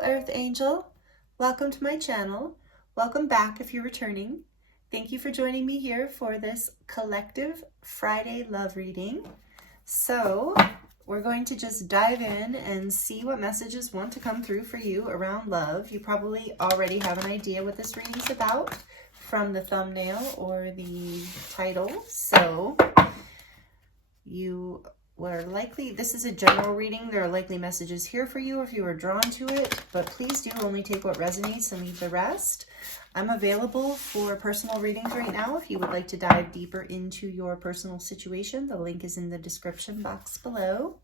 Hello, Earth Angel. Welcome to my channel. Welcome back if you're returning. Thank you for joining me here for this collective Friday love reading. So we're going to just dive in and see what messages want to come through for you around love. You probably already have an idea what this reading is about from the thumbnail or the title. So you were likely, this is a general reading. There are likely messages here for you if you are drawn to it, but please do only take what resonates and leave the rest. I'm available for personal readings right now if you would like to dive deeper into your personal situation. The link is in the description box below.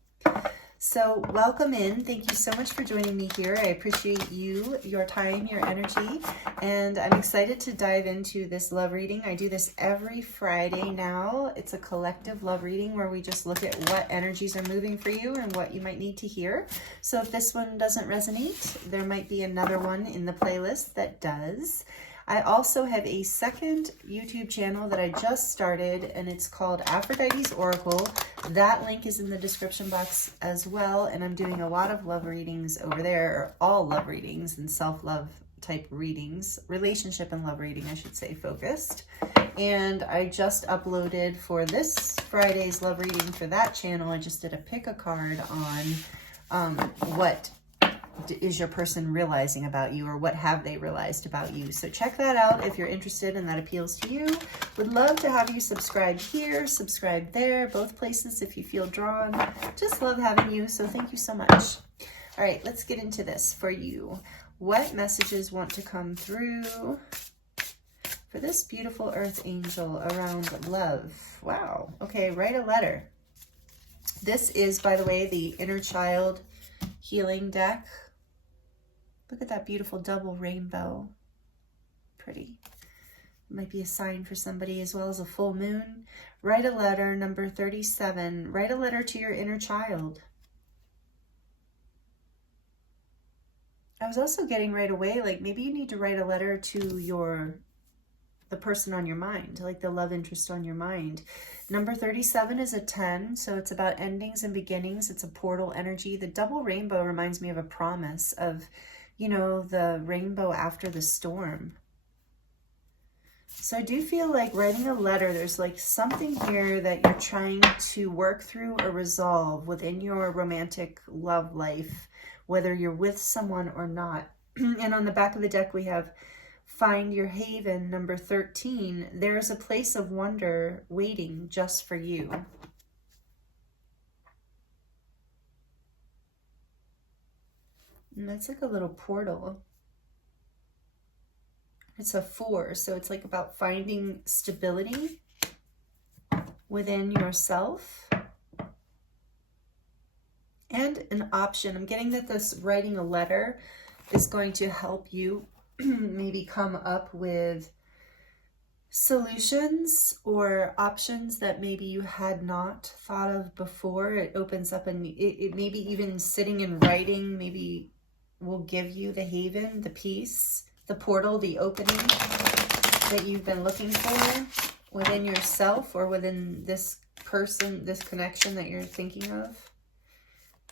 So welcome in. Thank you so much for joining me here. I appreciate you, your time, your energy, and I'm excited to dive into this love reading. I do this every Friday now. It's a collective love reading where we just look at what energies are moving for you and what you might need to hear. So if this one doesn't resonate, there might be another one in the playlist that does. I also have a second YouTube channel that I just started, and it's called Aphrodite's Oracle. That link is in the description box as well, and I'm doing a lot of love readings over there, or all love readings and self-love type readings, relationship and love reading, I should say, focused. And I just uploaded for this Friday's love reading for that channel, I just did a pick a card on what is your person realizing about you, or what have they realized about you. So check that out if you're interested and that appeals to you. Would love to have you subscribe here, subscribe there, both places if you feel drawn. Just love having you, so thank you so much. All right, let's get into this for you. What messages want to come through for this beautiful Earth Angel around love? Wow, okay, write a letter. This is, by the way, the Inner Child Healing deck. Look at that beautiful double rainbow. Pretty. Might be a sign for somebody, as well as a full moon. Write a letter, number 37. Write a letter to your inner child. I was also getting right away, like maybe you need to write a letter to the person on your mind, like the love interest on your mind. Number 37 is a 10, so it's about endings and beginnings. It's a portal energy. The double rainbow reminds me of a promise of, you know, the rainbow after the storm. So I do feel like writing a letter, there's like something here that you're trying to work through or resolve within your romantic love life, whether you're with someone or not. And on the back of the deck, we have Find Your Haven, number 13. There's a place of wonder waiting just for you. And that's like a little portal. It's a 4, so it's like about finding stability within yourself. And an option. I'm getting that this writing a letter is going to help you maybe come up with solutions or options that maybe you had not thought of before. It opens up, and it maybe even sitting and writing maybe will give you the haven, the peace, the portal, the opening that you've been looking for within yourself or within this person, this connection that you're thinking of.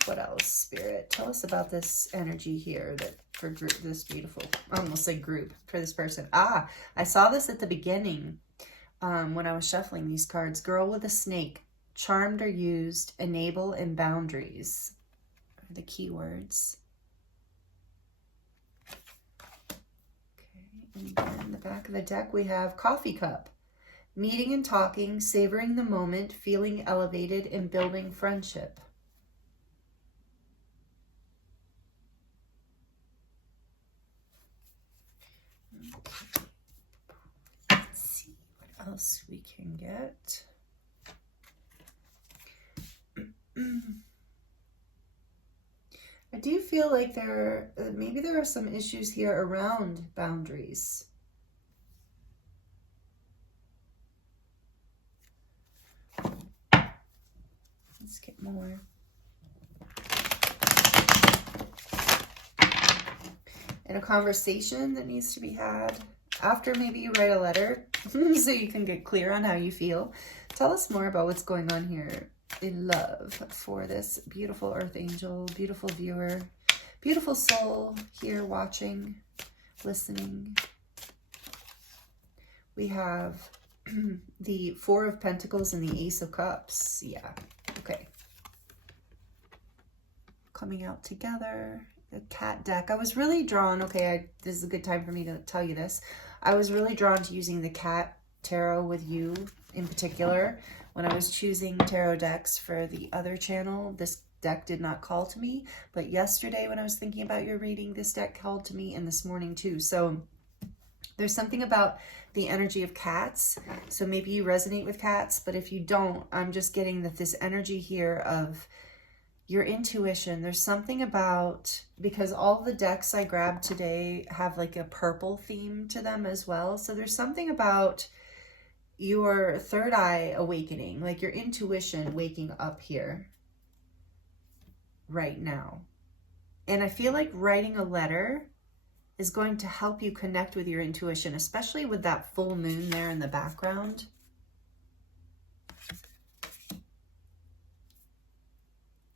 What else, Spirit? Tell us about this energy here that for group, this beautiful, I almost say group, for this person. Ah, I saw this at the beginning when I was shuffling these cards. Girl with a snake, charmed or used, enable, and boundaries are the keywords. Okay, and then in the back of the deck we have coffee cup, meeting and talking, savoring the moment, feeling elevated, and building friendship. Let's see what else we can get. I do feel like maybe there are some issues here around boundaries. Let's get more. And a conversation that needs to be had after maybe you write a letter so you can get clear on how you feel. Tell us more about what's going on here in love for this beautiful Earth Angel, beautiful viewer, beautiful soul here watching, listening. We have the Four of Pentacles and the Ace of Cups. Yeah, okay. Coming out together. The cat deck. I was really drawn, okay, this is a good time for me to tell you this. I was really drawn to using the cat tarot with you in particular. When I was choosing tarot decks for the other channel, this deck did not call to me. But yesterday when I was thinking about your reading, this deck called to me, and this morning too. So there's something about the energy of cats. So maybe you resonate with cats, but if you don't, I'm just getting that this energy here of your intuition. There's something about, because all the decks I grabbed today have like a purple theme to them as well. So there's something about your third eye awakening, like your intuition waking up here right now. And I feel like writing a letter is going to help you connect with your intuition, especially with that full moon there in the background.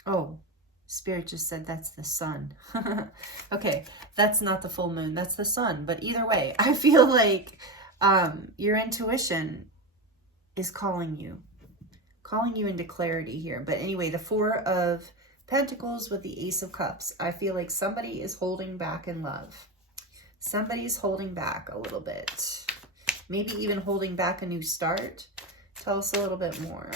Oh, Spirit just said that's the sun. Okay, that's not the full moon, that's the sun. But either way, I feel like your intuition is calling you into clarity here. But anyway, the Four of Pentacles with the Ace of Cups. I feel like somebody is holding back in love. Somebody's holding back a little bit. Maybe even holding back a new start. Tell us a little bit more.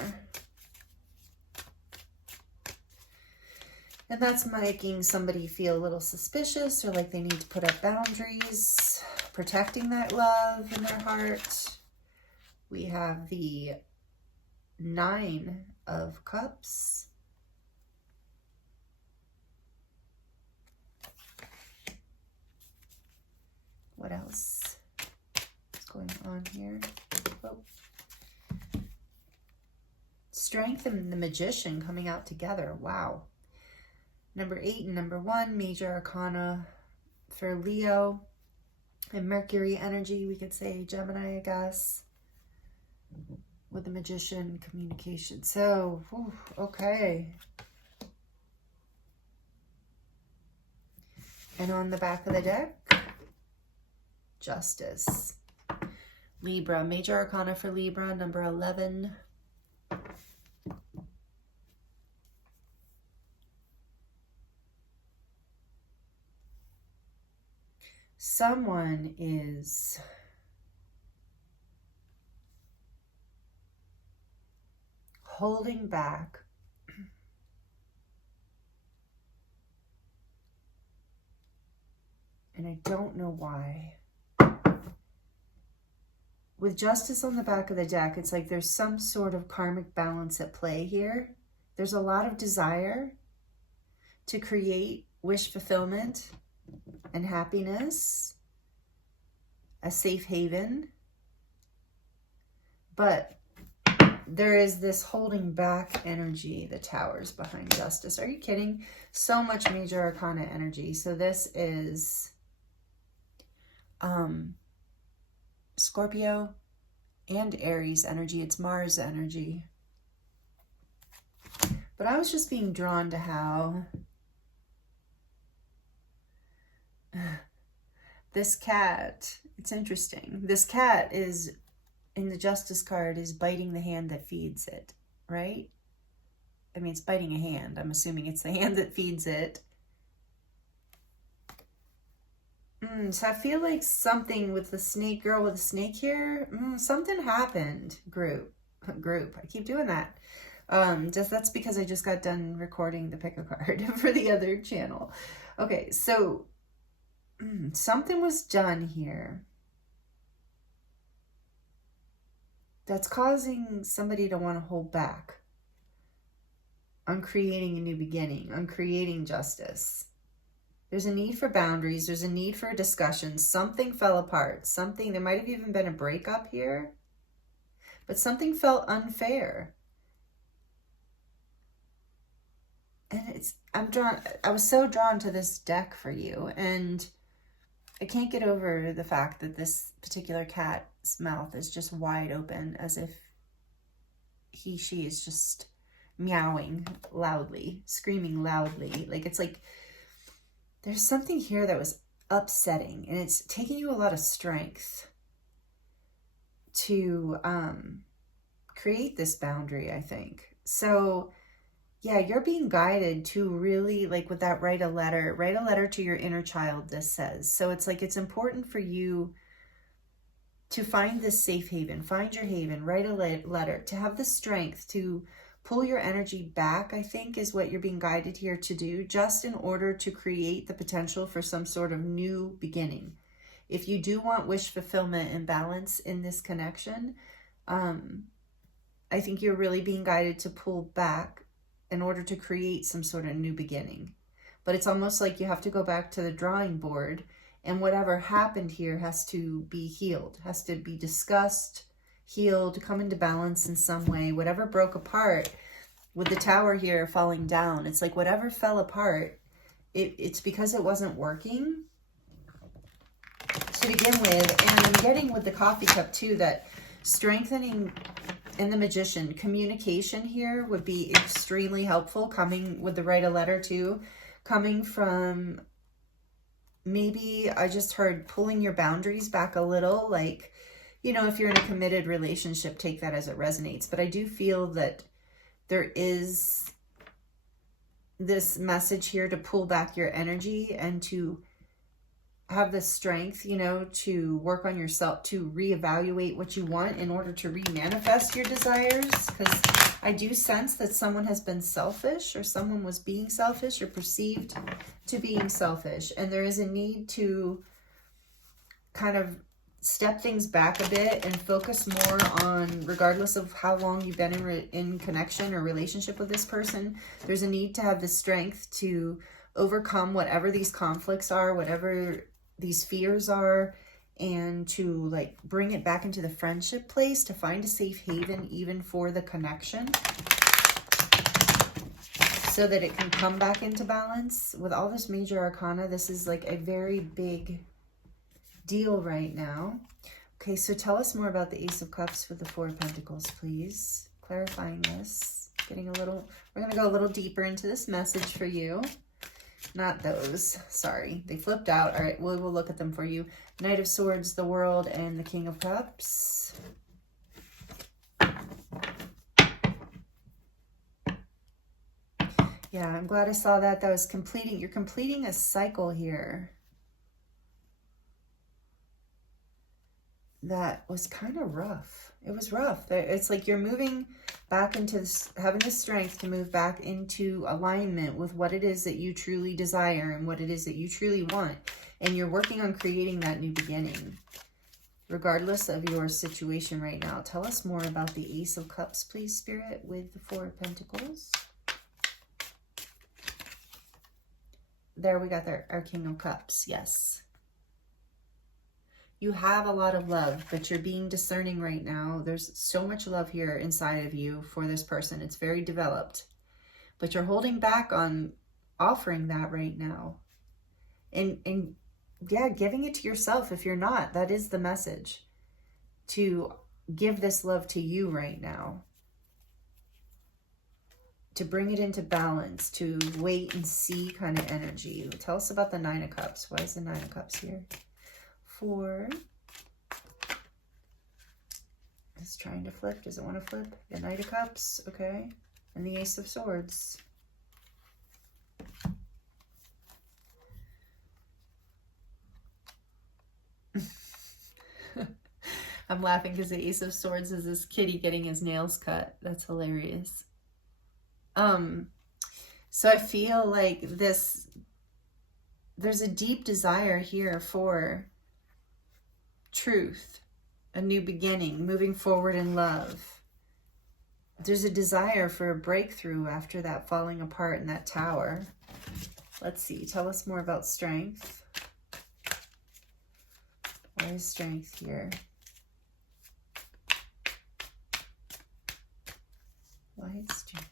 And that's making somebody feel a little suspicious or like they need to put up boundaries, protecting that love in their heart. We have the Nine of Cups. What else is going on here? Oh. Strength and the Magician coming out together. Wow. Number 8 and number 1, major arcana for Leo. And Mercury energy, we could say Gemini, I guess. With the Magician, communication. So, whew, okay. And on the back of the deck, Justice. Libra, major arcana for Libra, number 11. Someone is holding back and I don't know why. With Justice on the back of the deck, it's like there's some sort of karmic balance at play here. There's a lot of desire to create wish fulfillment and happiness, a safe haven. But there is this holding back energy, the Towers behind Justice. Are you kidding? So much major arcana energy. So this is Scorpio and Aries energy. It's Mars energy. But I was just being drawn to how this cat, it's interesting. This cat is, in the Justice card, is biting the hand that feeds it, right? I mean, it's biting a hand. I'm assuming it's the hand that feeds it. So I feel like something with the snake girl with the snake here, something happened, group. I keep doing that. That's because I just got done recording the pick a card for the other channel. Okay, so something was done here that's causing somebody to want to hold back on creating a new beginning, on creating justice. There's a need for boundaries. There's a need for a discussion. Something fell apart. There might have even been a breakup here, but something felt unfair. And I was so drawn to this deck for you, and I can't get over the fact that this particular cat's mouth is just wide open, as if she is just meowing loudly, screaming loudly. Like, it's like there's something here that was upsetting, and it's taking you a lot of strength to create this boundary, I think. So yeah, you're being guided to really, like with that, write a letter to your inner child, this says. So it's like, it's important for you to find this safe haven, find your haven, write a letter, to have the strength to pull your energy back, I think, is what you're being guided here to do, just in order to create the potential for some sort of new beginning. If you do want wish fulfillment and balance in this connection, I think you're really being guided to pull back in order to create some sort of new beginning. But it's almost like you have to go back to the drawing board, and whatever happened here has to be healed, has to be discussed, healed, come into balance in some way. Whatever broke apart, with the tower here falling down, it's like whatever fell apart, it's because it wasn't working to begin with. And I'm getting with the coffee cup too, that strengthening in the Magician, communication here would be extremely helpful, coming with the write a letter too, coming from, maybe I just heard pulling your boundaries back a little, like, you know, if you're in a committed relationship, take that as it resonates. But I do feel that there is this message here to pull back your energy and to have the strength, you know, to work on yourself, to reevaluate what you want in order to re-manifest your desires. Because I do sense that someone has been selfish, or someone was being selfish or perceived to being selfish. And there is a need to kind of step things back a bit and focus more on, regardless of how long you've been in connection or relationship with this person, there's a need to have the strength to overcome whatever these conflicts are, whatever these fears are, and to like bring it back into the friendship place, to find a safe haven even for the connection, so that it can come back into balance. With all this major arcana, this is like a very big deal right now. Okay, so tell us more about the Ace of Cups with the Four of Pentacles, please. Clarifying this, getting a little, we're going to go a little deeper into this message for you. Not those, sorry, they flipped out. All right, we'll look at them for you. Knight of Swords, the World, and the King of Cups. Yeah, I'm glad I saw that. That was completing, you're completing a cycle here that was kind of rough. It was rough. It's like you're moving back into this, having the strength to move back into alignment with what it is that you truly desire and what it is that you truly want. And you're working on creating that new beginning, regardless of your situation right now. Tell us more about the Ace of Cups, please, Spirit, with the Four of Pentacles. There we got our King of Cups, yes. You have a lot of love, but you're being discerning right now. There's so much love here inside of you for this person. It's very developed, but you're holding back on offering that right now. And yeah, giving it to yourself. If you're not, that is the message, to give this love to you right now, to bring it into balance, to wait and see kind of energy. Tell us about the Nine of Cups. Why is the Nine of Cups here? Four. It's trying to flip. Does it want to flip? The Knight of Cups. Okay. And the Ace of Swords. I'm laughing because the Ace of Swords is this kitty getting his nails cut. That's hilarious. So I feel like there's a deep desire here for truth, a new beginning, moving forward in love. There's a desire for a breakthrough after that falling apart in that tower. Let's see, tell us more about strength. Why is strength here? Why is strength?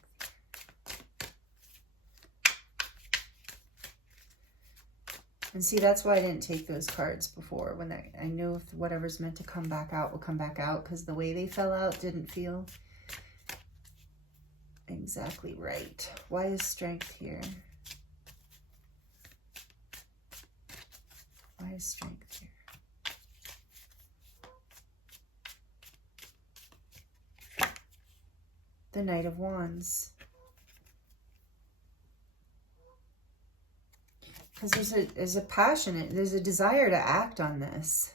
And see, that's why I didn't take those cards before. When I know if whatever's meant to come back out will come back out, because the way they fell out didn't feel exactly right. Why is strength here? Why is strength here? The Knight of Wands. Because there's a passion, there's a desire to act on this.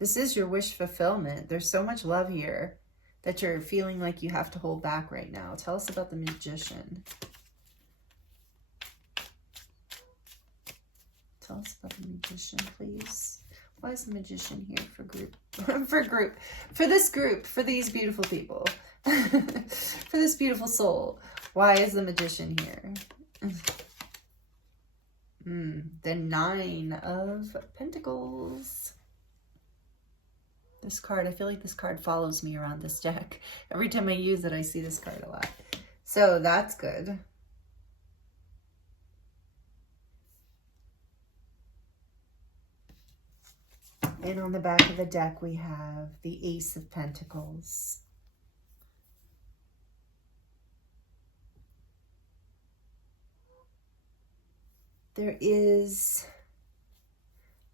This is your wish fulfillment. There's so much love here that you're feeling like you have to hold back right now. Tell us about the Magician. Tell us about the Magician, please. Why is the Magician here for group? For this group, for these beautiful people. For this beautiful soul. Why is the Magician here? The Nine of Pentacles. This card, I feel like this card follows me around this deck. Every time I use it, I see this card a lot. So that's good. And on the back of the deck, we have the Ace of Pentacles. There is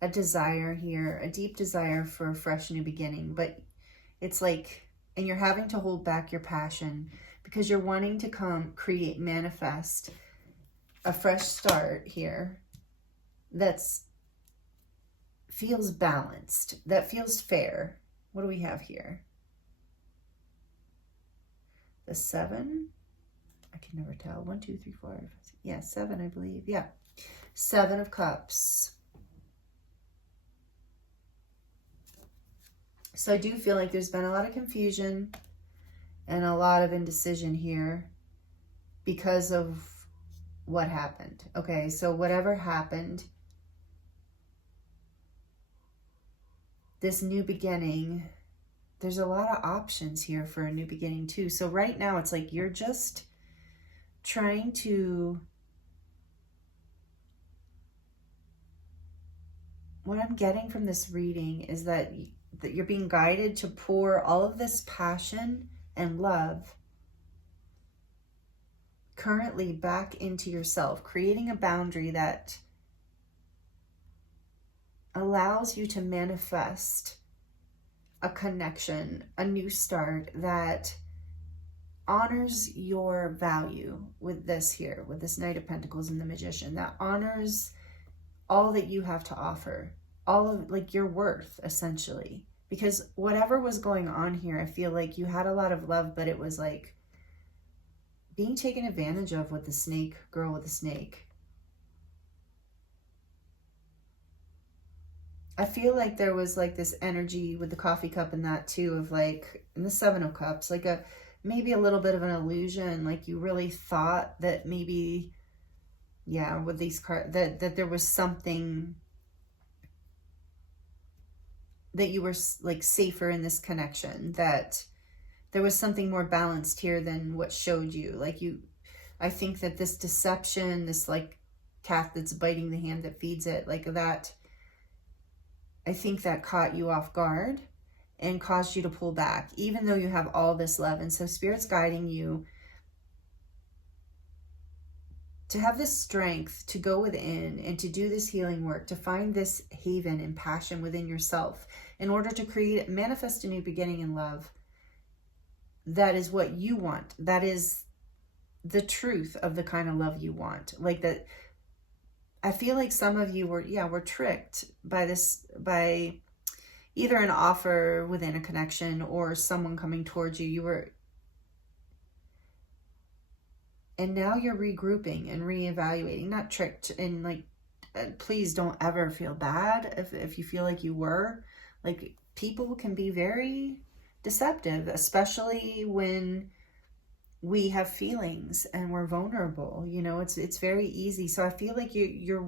a desire here, a deep desire for a fresh new beginning, but it's like, and you're having to hold back your passion because you're wanting to create, manifest a fresh start here that's feels balanced, that feels fair. What do we have here? The Seven? I can never tell. 1, 2, 3, 4, 5, 6. Yeah, 7, I believe. Yeah. 7 of Cups. So I do feel like there's been a lot of confusion and a lot of indecision here because of what happened. Okay, so whatever happened, this new beginning, there's a lot of options here for a new beginning too. So right now it's like you're just trying to, what I'm getting from this reading is that you're being guided to pour all of this passion and love currently back into yourself, creating a boundary that allows you to manifest a connection, a new start that honors your value with this here, with this Knight of Pentacles and the Magician, that honors all that you have to offer, all of like your worth essentially. Because whatever was going on here, I feel like you had a lot of love, but it was like being taken advantage of with the snake, girl with the snake. I feel like there was like this energy with the coffee cup and that too, of like, in the 7 of Cups, like maybe a little bit of an illusion. Like you really thought that maybe, yeah, with these cards, that there was something, that you were like safer in this connection, that there was something more balanced here than what showed you. Like I think that this deception, this like cat that's biting the hand that feeds it, like that, I think that caught you off guard and caused you to pull back, even though you have all this love. And so Spirit's guiding you to have this strength to go within and to do this healing work, to find this haven and passion within yourself in order to manifest a new beginning in love. That is what you want. That is the truth of the kind of love you want. Like that, I feel like some of you were tricked by this, by either an offer within a connection or someone coming towards you. And now you're regrouping and reevaluating, not tricked. And like, please don't ever feel bad if you feel like you were. Like, people can be very deceptive, especially when we have feelings and we're vulnerable. You know, it's very easy. So I feel like your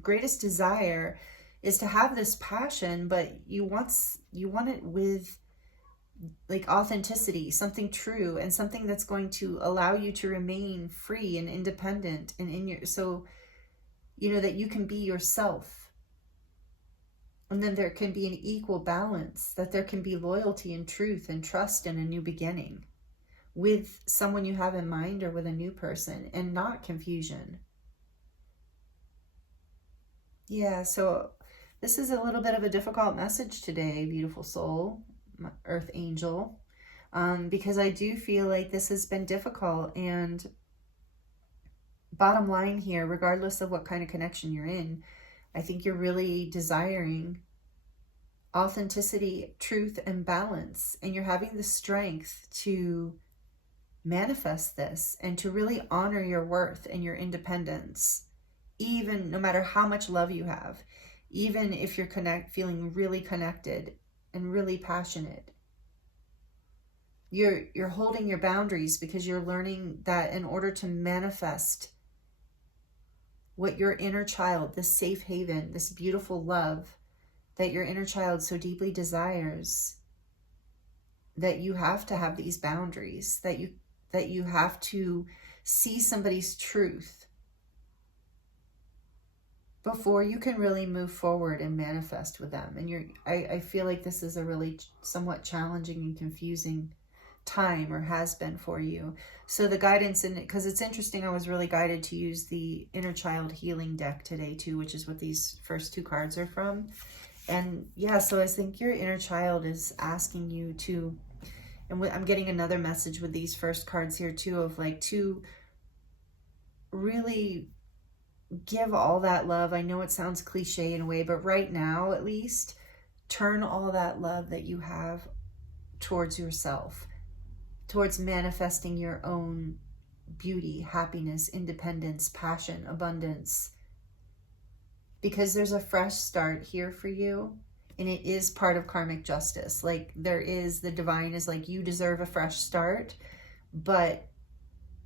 greatest desire is to have this passion, but you want it with like authenticity, something true, and something that's going to allow you to remain free and independent and so you know that you can be yourself. And then there can be an equal balance, that there can be loyalty and truth and trust in a new beginning with someone you have in mind or with a new person, and not confusion. Yeah, so This is a little bit of a difficult message today, beautiful soul, my earth angel, because I do feel like this has been difficult. And bottom line here, regardless of what kind of connection you're in, I think you're really desiring authenticity, truth, and balance. And you're having the strength to manifest this and to really honor your worth and your independence, even no matter how much love you have, even if you're feeling really connected and really passionate. You're holding your boundaries because you're learning that in order to manifest what your inner child, this safe haven, this beautiful love that your inner child so deeply desires, that you have to have these boundaries, that you have to see somebody's truth before you can really move forward and manifest with them. And I feel like this is a really somewhat challenging and confusing time, or has been for you. So the guidance in it, because it's interesting, I was really guided to use the Inner Child Healing deck today too, which is what these first two cards are from. And yeah, so I think your inner child is asking you to, and I'm getting another message with these first cards here too, of like to really give all that love. I know it sounds cliche in a way, but right now at least, turn all that love that you have towards yourself, towards manifesting your own beauty, happiness, independence, passion, abundance. Because there's a fresh start here for you, and it is part of karmic justice. Like there is, the divine is like, you deserve a fresh start, but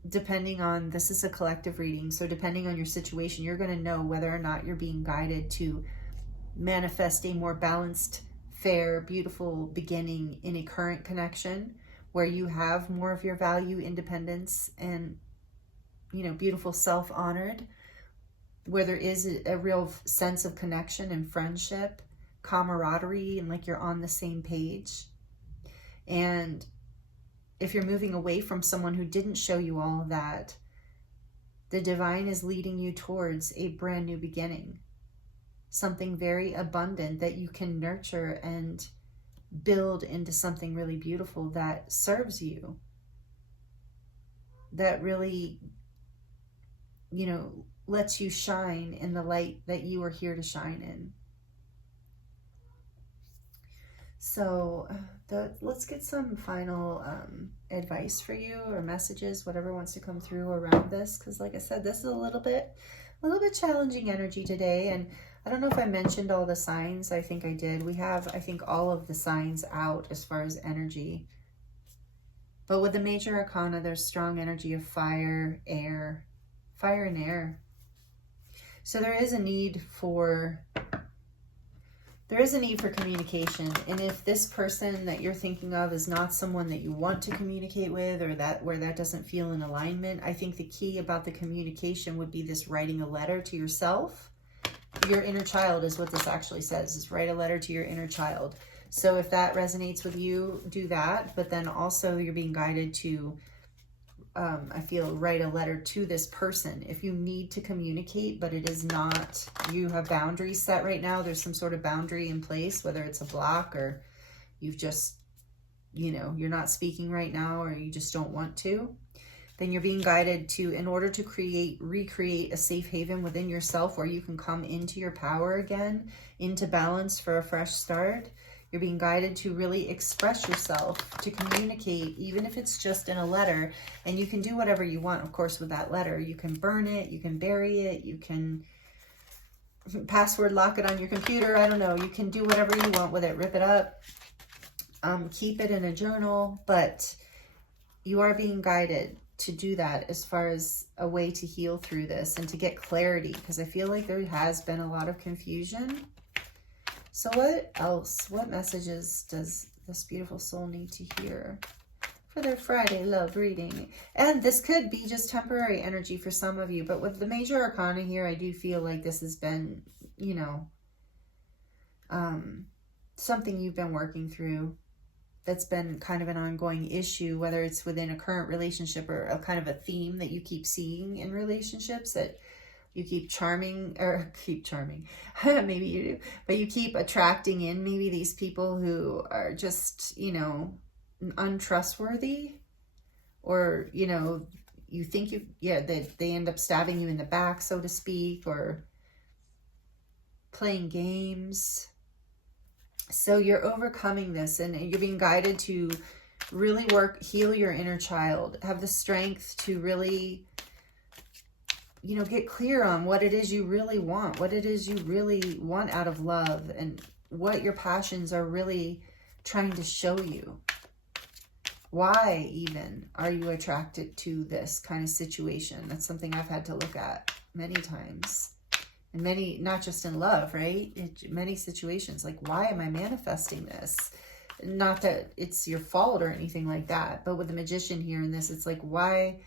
depending on, this is a collective reading, so depending on your situation, you're going to know whether or not you're being guided to manifest a more balanced, fair, beautiful beginning in a current connection where you have more of your value, independence, and, you know, beautiful self-honored, where there is a real sense of connection and friendship, camaraderie, and like you're on the same page. And if you're moving away from someone who didn't show you all of that, the divine is leading you towards a brand new beginning, something very abundant that you can nurture and build into something really beautiful that serves you, that really, you know, lets you shine in the light that you are here to shine in. So let's get some final advice for you, or messages, whatever wants to come through around this, because like I said, this is a little bit challenging energy today. And I don't know if I mentioned all the signs. I think I did. We have, I think, all of the signs out as far as energy. But with the major arcana, there's strong energy of fire, air, fire and air. So there is a need for communication. And if this person that you're thinking of is not someone that you want to communicate with, or where that doesn't feel in alignment, I think the key about the communication would be this writing a letter to yourself. Your inner child is what this actually says, is write a letter to your inner child. So if that resonates with you, do that. But then also you're being guided to, I feel, write a letter to this person. If you need to communicate, but it is not, you have boundaries set right now, there's some sort of boundary in place, whether it's a block or you've just, you know, you're not speaking right now, or you just don't want to, then you're being guided to, in order to recreate a safe haven within yourself where you can come into your power again, into balance for a fresh start. You're being guided to really express yourself, to communicate, even if it's just in a letter. And you can do whatever you want, of course, with that letter. You can burn it, you can bury it, you can password lock it on your computer. I don't know. You can do whatever you want with it. Rip it up, keep it in a journal. But you are being guided to do that as far as a way to heal through this and to get clarity, because I feel like there has been a lot of confusion. So what else? What messages does this beautiful soul need to hear for their Friday love reading? And this could be just temporary energy for some of you, but with the major arcana here, I do feel like this has been, you know, something you've been working through. That's been kind of an ongoing issue, whether it's within a current relationship or a kind of a theme that you keep seeing in relationships, that You keep charming, maybe you do, but you keep attracting in maybe these people who are just, you know, untrustworthy, or, you know, you think that they end up stabbing you in the back, so to speak, or playing games. So you're overcoming this, and you're being guided to really heal your inner child, have the strength to really, you know, get clear on what it is you really want, what it is you really want out of love, and what your passions are really trying to show you. Why even are you attracted to this kind of situation? That's something I've had to look at many times. And many, not just in love, right? Many situations, like, why am I manifesting this? Not that it's your fault or anything like that, but with the Magician here in this, it's like, why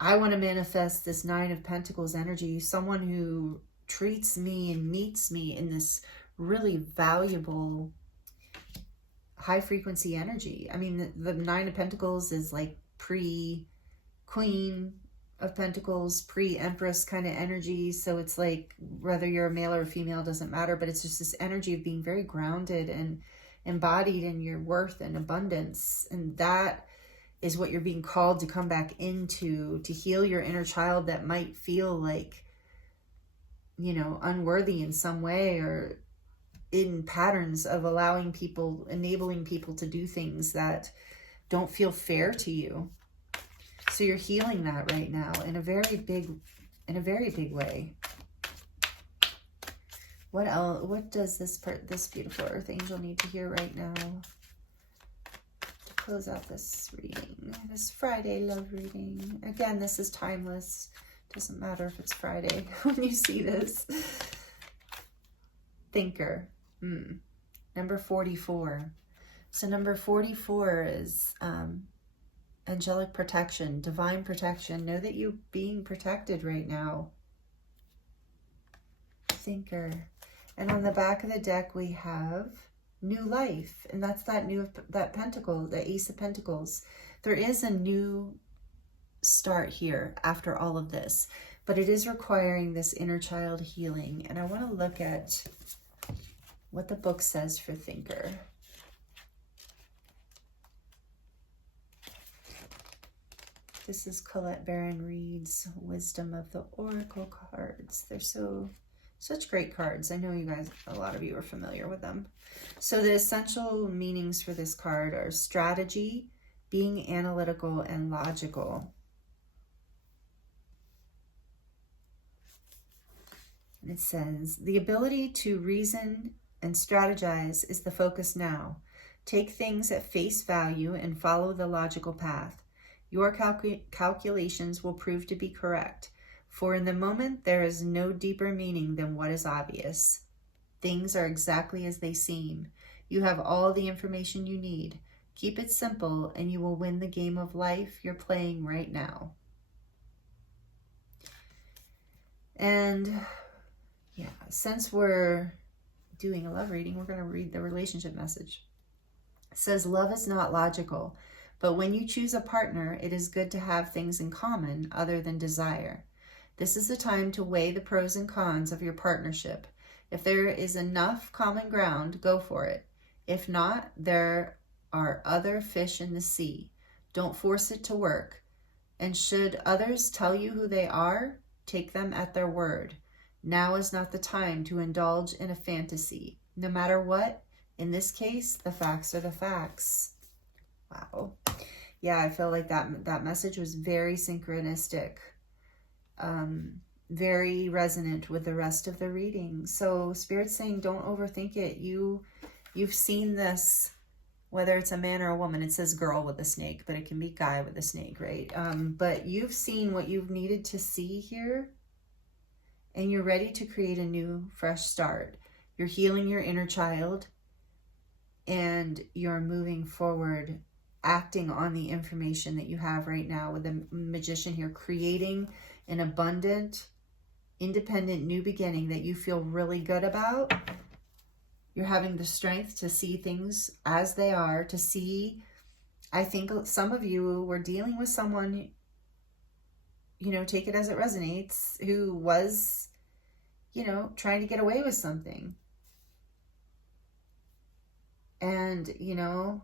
I want to manifest this Nine of Pentacles energy, someone who treats me and meets me in this really valuable, high frequency energy. I mean, the Nine of Pentacles is like pre-Queen of Pentacles, pre-Empress kind of energy. So it's like, whether you're a male or a female, doesn't matter, but it's just this energy of being very grounded and embodied in your worth and abundance. And that is what you're being called to come back into, to heal your inner child that might feel like, you know, unworthy in some way, or in patterns of enabling people to do things that don't feel fair to you. So you're healing that right now in a very big way. What else? What does this beautiful Earth Angel need to hear right now to close out this reading? This Friday love reading. Again, this is timeless. Doesn't matter if it's Friday when you see this. Thinker. Number 44. So number 44 is angelic protection, divine protection. Know that you're being protected right now. Thinker. And on the back of the deck we have new life, and that's that pentacle, the Ace of Pentacles. There is a new start here after all of this, but it is requiring this inner child healing. And I want to look at what the book says for Thinker. This is Colette Baron Reed's Wisdom of the Oracle cards. They're such great cards. I know you guys, a lot of you are familiar with them. So the essential meanings for this card are strategy, being analytical and logical. And it says, the ability to reason and strategize is the focus now. Take things at face value and follow the logical path. Your calculations will prove to be correct, for in the moment there is no deeper meaning than what is obvious. Things are exactly as they seem. You have all the information you need. Keep it simple and you will win the game of life you're playing right now. And yeah, since we're doing a love reading, we're going to read the relationship message. It says, love is not logical, but when you choose a partner, it is good to have things in common other than desire. This is the time to weigh the pros and cons of your partnership. If there is enough common ground, go for it. If not, there are other fish in the sea. Don't force it to work. And should others tell you who they are, take them at their word. Now is not the time to indulge in a fantasy. No matter what, in this case, the facts are the facts. Wow. Yeah, I feel like that message was very synchronistic, very resonant with the rest of the reading. So Spirit's saying, don't overthink it. You've seen this, whether it's a man or a woman. It says girl with a snake, but it can be guy with a snake, right? But you've seen what you've needed to see here, and you're ready to create a new, fresh start. You're healing your inner child, and you're moving forward, acting on the information that you have right now with the Magician here, creating an abundant, independent new beginning that you feel really good about. You're having the strength to see things as they are, to see, I think some of you were dealing with someone you know, take it as it resonates, who was, you know, trying to get away with something. And, you know,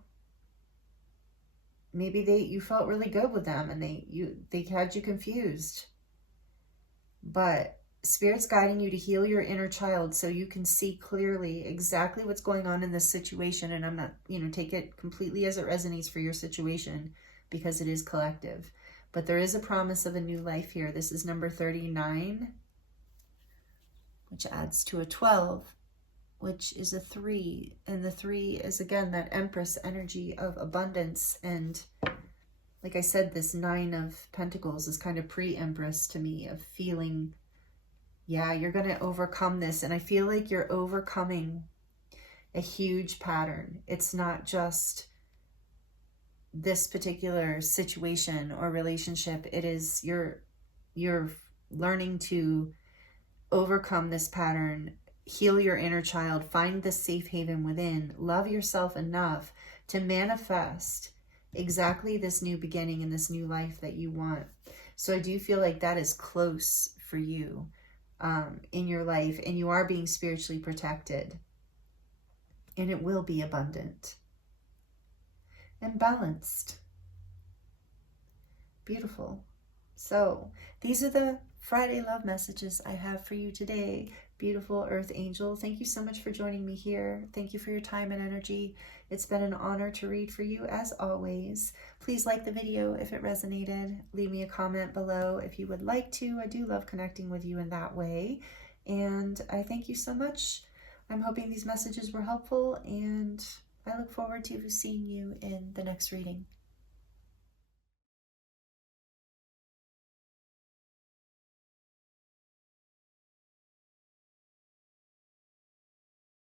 maybe you felt really good with them and they had you confused. But Spirit's guiding you to heal your inner child so you can see clearly exactly what's going on in this situation. And I'm not, you know, take it completely as it resonates for your situation, because it is collective. But there is a promise of a new life here. This is number 39, which adds to a 12, which is a 3. And the 3 is, again, that Empress energy of abundance. And like I said, this 9 of Pentacles is kind of pre-Empress to me, of feeling, yeah, you're going to overcome this. And I feel like you're overcoming a huge pattern. It's not just this particular situation or relationship. It is you're learning to overcome this pattern, heal your inner child, find the safe haven within, love yourself enough to manifest exactly this new beginning and this new life that you want. So I do feel like that is close for you in your life, and you are being spiritually protected, and it will be abundant and balanced. Beautiful. So these are the Friday love messages I have for you today. Beautiful Earth Angel, thank you so much for joining me here. Thank you for your time and energy. It's been an honor to read for you, as always. Please like the video if it resonated. Leave me a comment below if you would like to. I do love connecting with you in that way. And I thank you so much. I'm hoping these messages were helpful, and I look forward to seeing you in the next reading.